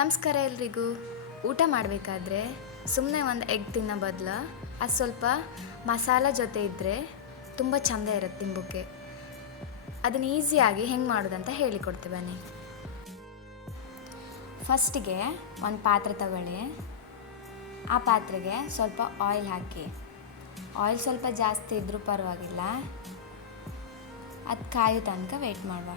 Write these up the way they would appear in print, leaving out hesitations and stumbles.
ನಮಸ್ಕಾರ ಎಲ್ರಿಗೂ. ಊಟ ಮಾಡಬೇಕಾದ್ರೆ ಸುಮ್ಮನೆ ಒಂದು ಎಗ್ ತಿನ್ನೋ ಬದಲು ಅದು ಸ್ವಲ್ಪ ಮಸಾಲ ಜೊತೆ ಇದ್ದರೆ ತುಂಬ ಚೆಂದ ಇರುತ್ತೆ ತಿಂಬೋಕ್ಕೆ. ಅದನ್ನು ಈಸಿಯಾಗಿ ಹೆಂಗೆ ಮಾಡೋದಂತ ಹೇಳಿಕೊಡ್ತೆ ಬನ್ನಿ. ಫಸ್ಟಿಗೆ ಒಂದು ಪಾತ್ರೆ ತಗೊಳ್ಳಿ. ಆ ಪಾತ್ರೆಗೆ ಸ್ವಲ್ಪ ಆಯಿಲ್ ಹಾಕಿ. ಆಯಿಲ್ ಸ್ವಲ್ಪ ಜಾಸ್ತಿ ಇದ್ದರೂ ಪರವಾಗಿಲ್ಲ, ಅದು ಕಾಯೋ ತನಕ ವೆಯ್ಟ್ ಮಾಡುವ.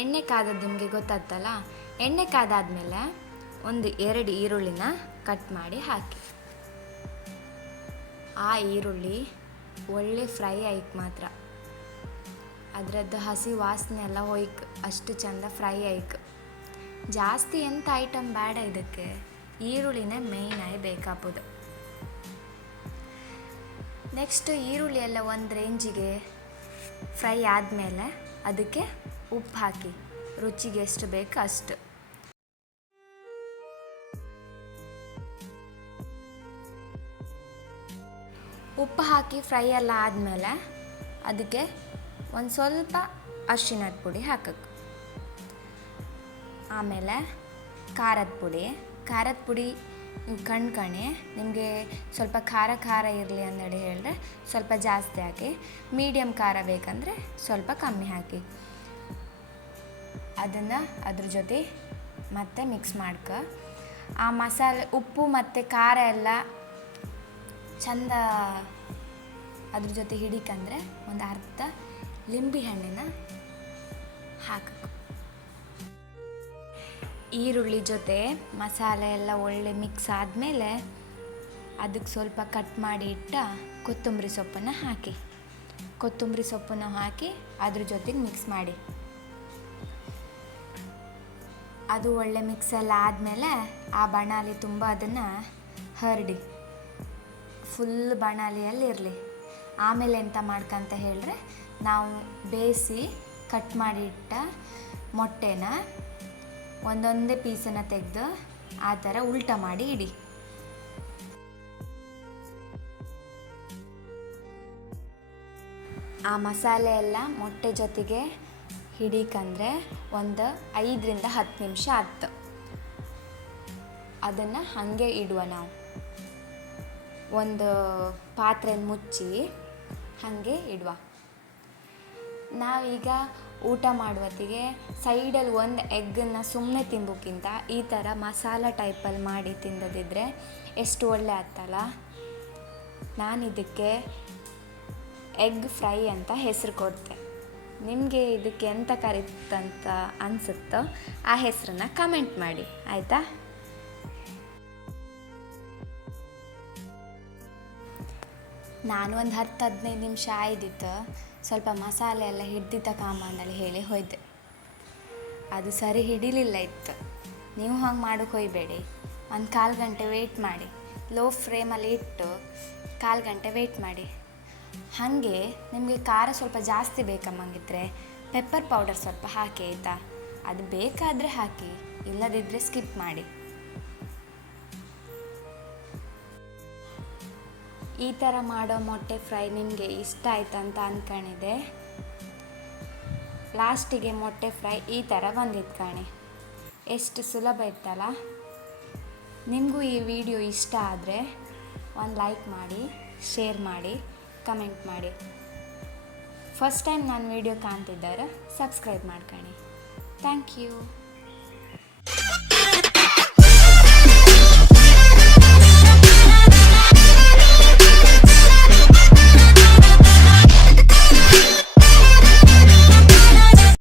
ಎಣ್ಣೆ ಕಾದದ್ದು ನಿಮಗೆ ಗೊತ್ತಾಗ್ತಲ್ಲ. ಎಣ್ಣೆ ಕಾದಾದ್ಮೇಲೆ 1-2 ಈರುಳ್ಳಿನ ಕಟ್ ಮಾಡಿ ಹಾಕಿ. ಆ ಈರುಳ್ಳಿ ಒಳ್ಳೆ ಫ್ರೈ ಆಯ್ಕೆ ಮಾತ್ರ, ಅದರದ್ದು ಹಸಿ ವಾಸನೆ ಎಲ್ಲ ಹೋಯ್ಕೆ ಅಷ್ಟು ಚೆಂದ ಫ್ರೈ ಆಯ್ಕೆ. ಜಾಸ್ತಿ ಎಂಥ ಐಟಮ್ ಬೇಡ, ಇದಕ್ಕೆ ಈರುಳ್ಳಿನೇ ಮೇಯ್ನ್ ಆಗಿ ಬೇಕಾಗ್ಬೋದು. ನೆಕ್ಸ್ಟ್ ಈರುಳ್ಳಿ ಎಲ್ಲ ಒಂದು ರೇಂಜಿಗೆ ಫ್ರೈ ಆದಮೇಲೆ ಅದಕ್ಕೆ ಉಪ್ಪು ಹಾಕಿ, ರುಚಿಗೆ ಎಷ್ಟು ಬೇಕು ಅಷ್ಟು. ಉಪ್ಪು ಹಾಕಿ ಫ್ರೈ ಎಲ್ಲ ಆದಮೇಲೆ ಅದಕ್ಕೆ ಒಂದು ಸ್ವಲ್ಪ ಅರಿಶಿಣದ ಪುಡಿ ಹಾಕಬೇಕು. ಆಮೇಲೆ ಖಾರದ ಪುಡಿ ಕಣ್ಕಣಿ. ನಿಮಗೆ ಸ್ವಲ್ಪ ಖಾರ ಇರಲಿ ಅಂದೇಳಿ ಹೇಳಿದ್ರೆ ಸ್ವಲ್ಪ ಜಾಸ್ತಿ ಹಾಕಿ, ಮೀಡಿಯಮ್ ಖಾರ ಬೇಕಂದರೆ ಸ್ವಲ್ಪ ಕಮ್ಮಿ ಹಾಕಿ. ಅದನ್ನು ಅದ್ರ ಜೊತೆ ಮತ್ತೆ ಮಿಕ್ಸ್ ಮಾಡ್ಕ. ಆ ಮಸಾಲೆ ಉಪ್ಪು ಮತ್ತು ಖಾರ ಎಲ್ಲ ಚಂದ ಅದ್ರ ಜೊತೆ ಹಿಡಿಕಂದ್ರೆ ಒಂದು ಅರ್ಧ ಲಿಂಬೆ ಹಣ್ಣಿನ ಹಾಕಬೇಕು. ಈರುಳ್ಳಿ ಜೊತೆ ಮಸಾಲೆ ಎಲ್ಲ ಒಳ್ಳೆ ಮಿಕ್ಸ್ ಆದಮೇಲೆ ಅದಕ್ಕೆ ಸ್ವಲ್ಪ ಕಟ್ ಮಾಡಿ ಇಟ್ಟ ಕೊತ್ತಂಬರಿ ಸೊಪ್ಪನ್ನು ಹಾಕಿ ಅದ್ರ ಜೊತೆಗೆ ಮಿಕ್ಸ್ ಮಾಡಿ. ಅದು ಒಳ್ಳೆ ಮಿಕ್ಸ್ ಎಲ್ಲ ಆದಮೇಲೆ ಆ ಬಾಣಲಿ ತುಂಬ ಅದನ್ನು ಹರಡಿ ಫುಲ್ ಬಾಣಲಿಯಲ್ಲಿ ಇರಲಿ. ಆಮೇಲೆ ಎಂತ ಮಾಡ್ಕಂತ ಹೇಳಿದ್ರೆ, ನಾವು ಬೇಯಿಸಿ ಕಟ್ ಮಾಡಿ ಇಟ್ಟ ಮೊಟ್ಟೆನ ಒಂದೊಂದೇ ಪೀಸನ್ನು ತೆಗೆದು ಆ ಥರ ಉಲ್ಟ ಮಾಡಿ ಇಡಿ. ಆ ಮಸಾಲೆ ಎಲ್ಲ ಮೊಟ್ಟೆ ಜೊತೆಗೆ ಹಿಡಿಕಂದ್ರೆ ಒಂದು 5-10 ನಿಮಿಷ ಆಯ್ತು. ಅದನ್ನು ಹಾಗೆ ಇಡುವ. ನಾವು ಒಂದು ಪಾತ್ರೆ ಮುಚ್ಚಿ ಹಾಗೆ ಇಡುವ. ನಾವೀಗ ಊಟ ಮಾಡುವತ್ತಿಗೆ ಸೈಡಲ್ಲಿ ಒಂದು ಎಗ್ಗನ್ನು ಸುಮ್ಮನೆ ತಿಂಬೋಕ್ಕಿಂತ ಈ ಥರ ಮಸಾಲ ಟೈಪಲ್ಲಿ ಮಾಡಿ ತಿಂದದಿದ್ರೆ ಎಷ್ಟು ಒಳ್ಳೆ ಆಗ್ತಲ್ಲ. ನಾನಿದಕ್ಕೆ ಎಗ್ ಫ್ರೈ ಅಂತ ಹೆಸರು ಕೊಡ್ತೆ. ನಿಮಗೆ ಇದಕ್ಕೆ ಎಂತ ಕರೀತಂತ ಅನಿಸುತ್ತೋ ಆ ಹೆಸರನ್ನು ಕಮೆಂಟ್ ಮಾಡಿ, ಆಯಿತಾ? ನಾನು ಒಂದು 10-15 ನಿಮಿಷ ಆಯ್ದಿತ್ತು. ಸ್ವಲ್ಪ ಮಸಾಲೆ ಎಲ್ಲ ಹಿಡ್ದಿದ್ದ ಕಾಂಬಂದಲ್ಲಿ ಹೇಳಿ ಹೋಯ್ದೆ. ಅದು ಸರಿ ಹಿಡಿಲಿಲ್ಲ ಇತ್ತು. ನೀವು ಹಂಗೆ ಮಾಡೋಕೆ ಹೋಯ್ಬೇಡಿ. ಒಂದು 1/4 ಗಂಟೆ ವೆಯ್ಟ್ ಮಾಡಿ. ಲೋ ಫ್ಲೇಮಲ್ಲಿ ಇಟ್ಟು 1/4 ಗಂಟೆ ವೆಯ್ಟ್ ಮಾಡಿ. ಹಾಗೆ ನಿಮಗೆ ಖಾರ ಸ್ವಲ್ಪ ಜಾಸ್ತಿ ಬೇಕಮ್ಮಂಗಿದ್ರೆ ಪೆಪ್ಪರ್ ಪೌಡರ್ ಸ್ವಲ್ಪ ಹಾಕಿ, ಆಯಿತಾ? ಅದು ಬೇಕಾದರೆ ಹಾಕಿ, ಇಲ್ಲದಿದ್ದರೆ ಸ್ಕಿಪ್ ಮಾಡಿ. ಈ ಥರ ಮಾಡೋ ಮೊಟ್ಟೆ ಫ್ರೈ ನಿಮಗೆ ಇಷ್ಟ ಆಯ್ತು ಅಂತ ಅಂದ್ಕೊಂಡಿದ್ದೆ. ಲಾಸ್ಟಿಗೆ ಮೊಟ್ಟೆ ಫ್ರೈ ಈ ಥರ ಬಂದಿತ್ತು ಕಾಣಿ. ಎಷ್ಟು ಸುಲಭ ಇತ್ತಲ್ಲ. ನಿಮಗೂ ಈ ವಿಡಿಯೋ ಇಷ್ಟ ಆದರೆ ಒಂದು ಲೈಕ್ ಮಾಡಿ, ಶೇರ್ ಮಾಡಿ, ಕಮೆಂಟ್ ಮಾಡಿ. ಫಸ್ಟ್ ಟೈಮ್ ನಾನು ವಿಡಿಯೋ ಕಾಣ್ತಿದ್ದಾರೆ ಸಬ್ಸ್ಕ್ರೈಬ್ ಮಾಡ್ಕೊಳ್ಳಿ. Thank you.